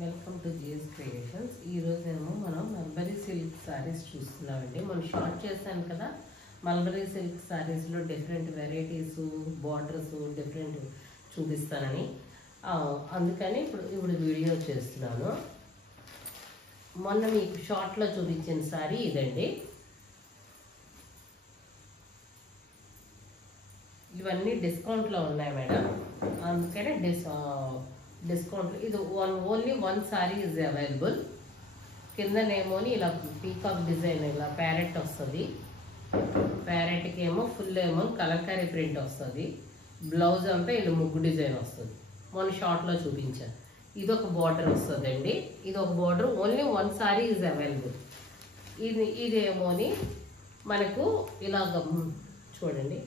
Welcome to GS creations. ఈరోజేమో మనం mulberry silk saris చూస్తున్నామండి. మనం షార్ట్ చేశాను కదా, మల్బరీ సిల్క్ శారీస్లో డిఫరెంట్ వెరైటీస్, బార్డర్స్ డిఫరెంట్ చూపిస్తానని. అందుకని ఇప్పుడు వీడియో చేస్తున్నాను. మొన్న మీకు షార్ట్లో చూపించిన శారీ ఇదండి. ఇవన్నీ డిస్కౌంట్లో ఉన్నాయి మేడం, అందుకనే డిస్కౌంట్. ఇది only one sari is available. కిందనేమోని ఇలా పీకాక్ డిజైన్, ఇలా ప్యారెట్ వస్తుంది. ప్యారెట్కి ఏమో ఫుల్ ఏమో కలంకారీ ప్రింట్ వస్తుంది. బ్లౌజ్ అంతా ఇలా ముగ్గు డిజైన్ వస్తుంది. మొన్న షార్ట్లో చూపించాను. ఇది ఒక బార్డర్ వస్తుందండి. ఇది ఒక border, only one sari is available. ఇదేమోని మనకు ఇలాగ చూడండి,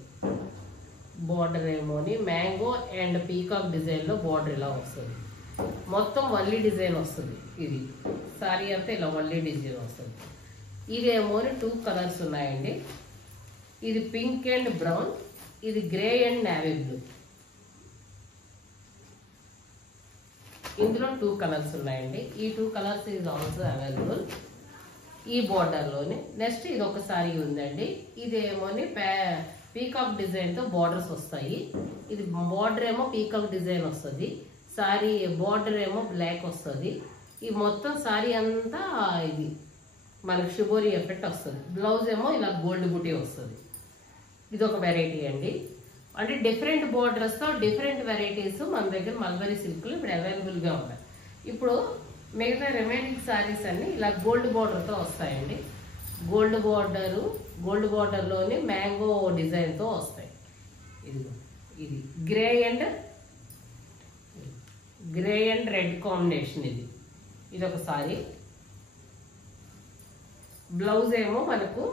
బార్డర్ ఏమోని మ్యాంగో అండ్ పీకాక్ డిజైన్లో బార్డర్ ఇలా వస్తుంది. మొత్తం వల్లి డిజైన్ వస్తుంది. ఇది సారీ అంతా ఇలా వల్లి డిజైన్ వస్తుంది. ఇదేమోని 2 కలర్స్ ఉన్నాయండి. ఇది పింక్ అండ్ బ్రౌన్, ఇది గ్రే అండ్ నేవీ బ్లూ. ఇందులో 2 కలర్స్ ఉన్నాయండి. ఈ 2 కలర్స్ ఈజ్ ఆల్సో అవైలబుల్ ఈ బార్డర్లోనే. నెక్స్ట్ ఇది ఒక సారీ ఉందండి. ఇదేమోని పీకాక్ డిజైన్తో బార్డర్స్ వస్తాయి. ఇది బార్డర్ ఏమో పీకాక్ డిజైన్ వస్తుంది. సారీ బార్డర్ ఏమో బ్లాక్ వస్తుంది. ఈ మొత్తం సారీ అంతా ఇది మనకు షిబోరి ఎఫెక్ట్ వస్తుంది. బ్లౌజ్ ఏమో ఇలా గోల్డ్ బుటీ వస్తుంది. ఇది ఒక వెరైటీ అండి. అంటే డిఫరెంట్ బార్డర్స్తో డిఫరెంట్ వెరైటీస్ మన దగ్గర మల్బరీ సిల్క్లో ఇప్పుడు అవైలబుల్గా ఉన్నాయి. ఇప్పుడు మిగతా రిమైనింగ్ సారీస్ అన్ని ఇలా గోల్డ్ బార్డర్తో వస్తాయండి. గోల్డ్ బార్డర్లోని మ్యాంగో డిజైన్తో వస్తాయి. ఇది గ్రే అండ్ రెడ్ కాంబినేషన్. ఇది ఒక సారీ. బ్లౌజ్ ఏమో మనకు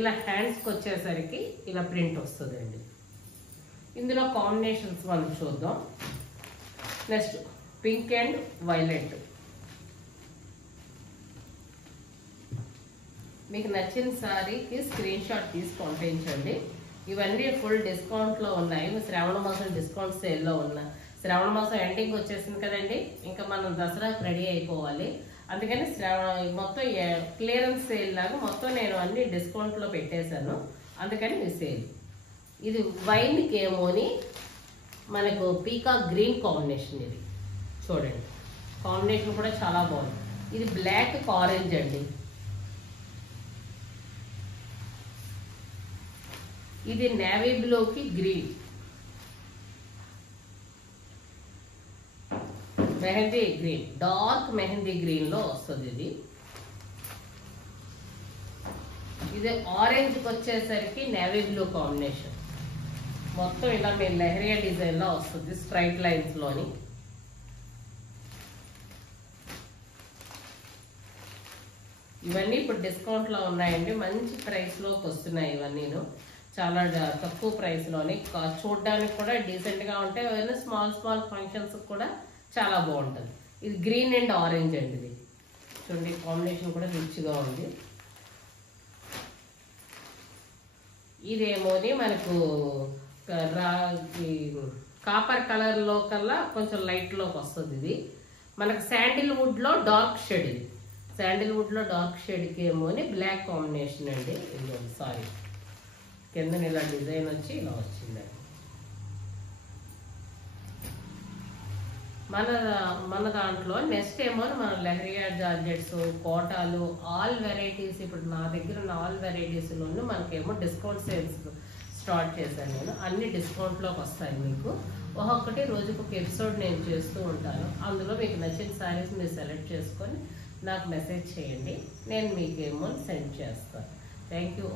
ఇలా హ్యాండ్స్కి వచ్చేసరికి ఇలా ప్రింట్ వస్తుందండి. ఇందులో కాంబినేషన్స్ మనం చూద్దాం. Next pink and violet. మీకు నచ్చిన సారీకి స్క్రీన్ షాట్ తీసి పంపించండి. ఇవన్నీ ఫుల్ డిస్కౌంట్లో ఉన్నాయి. శ్రావణ మాసం డిస్కౌంట్ సేల్లో ఉన్నాయి. శ్రావణ మాసం ఎండింగ్ వచ్చేసింది కదండి, ఇంకా మనం దసరాకు రెడీ అయిపోవాలి. అందుకని మొత్తం క్లియరెన్స్ సేల్ లాగా మొత్తం నేను అన్ని డిస్కౌంట్లో పెట్టేశాను. అందుకని మీ సేల్. ఇది వైన్కి ఏమోని మనకు పీకాక్ గ్రీన్ కాంబినేషన్. ఇది చూడండి, కాంబినేషన్ కూడా చాలా బాగుంది. ఇది బ్లాక్ ఆరెంజ్ అండి. ఇది నేవీ బ్లూకి green, mehndi green, dark mehndi green లో వస్తుంది. ఇది ఆరెంజ్కి వచ్చేసరికి నేవీ బ్లూ కాంబినేషన్. మొత్తం ఇలా మీరు లెహరియా డిజైన్ లో వస్తుంది, స్ట్రైట్ లైన్స్ లోని. ఇవన్నీ ఇప్పుడు డిస్కౌంట్ లో ఉన్నాయండి. మంచి ప్రైస్ లోకి వస్తున్నాయి. ఇవన్నీను చాలా తక్కువ ప్రైస్ లోని, చూడడానికి కూడా డీసెంట్ గా ఉంటాయి. ఏదైనా స్మాల్ ఫంక్షన్స్ కూడా చాలా బాగుంటుంది. ఇది గ్రీన్ అండ్ ఆరెంజ్ అండి. ఇది చూడండి, కాంబినేషన్ కూడా రిచ్గా ఉంది. ఇదేమోని మనకు కాపర్ కలర్ లో కల్లా కొంచెం లైట్ లోకి వస్తుంది. ఇది మనకు శాండిల్వుడ్ లో డార్క్ షేడ్. ఇది శాండిల్వుడ్ లో డార్క్ షేడ్కి ఏమోని బ్లాక్ కాంబినేషన్ అండి. ఇది సారీ కింద ఇలా డిజైన్ వచ్చి ఇలా వచ్చిందండి. మన దాంట్లో నెక్స్ట్ ఏమో మన లెహరియా జార్జెట్స్, కోటాలు, ఆల్ వెరైటీస్. ఇప్పుడు నా దగ్గర ఉన్న ఆల్ వెరైటీస్లోనూ మనకేమో డిస్కౌంట్ సేల్స్ స్టార్ట్ చేశాను నేను. అన్ని డిస్కౌంట్లోకి వస్తాయి మీకు. ఒక్కొక్కటి రోజుకు ఒక ఎపిసోడ్ నేను చేస్తూ ఉంటాను. అందులో మీకు నచ్చిన శారీస్ మీరు సెలెక్ట్ చేసుకొని నాకు మెసేజ్ చేయండి. నేను మీకేమో సెండ్ చేస్తాను. Thank you.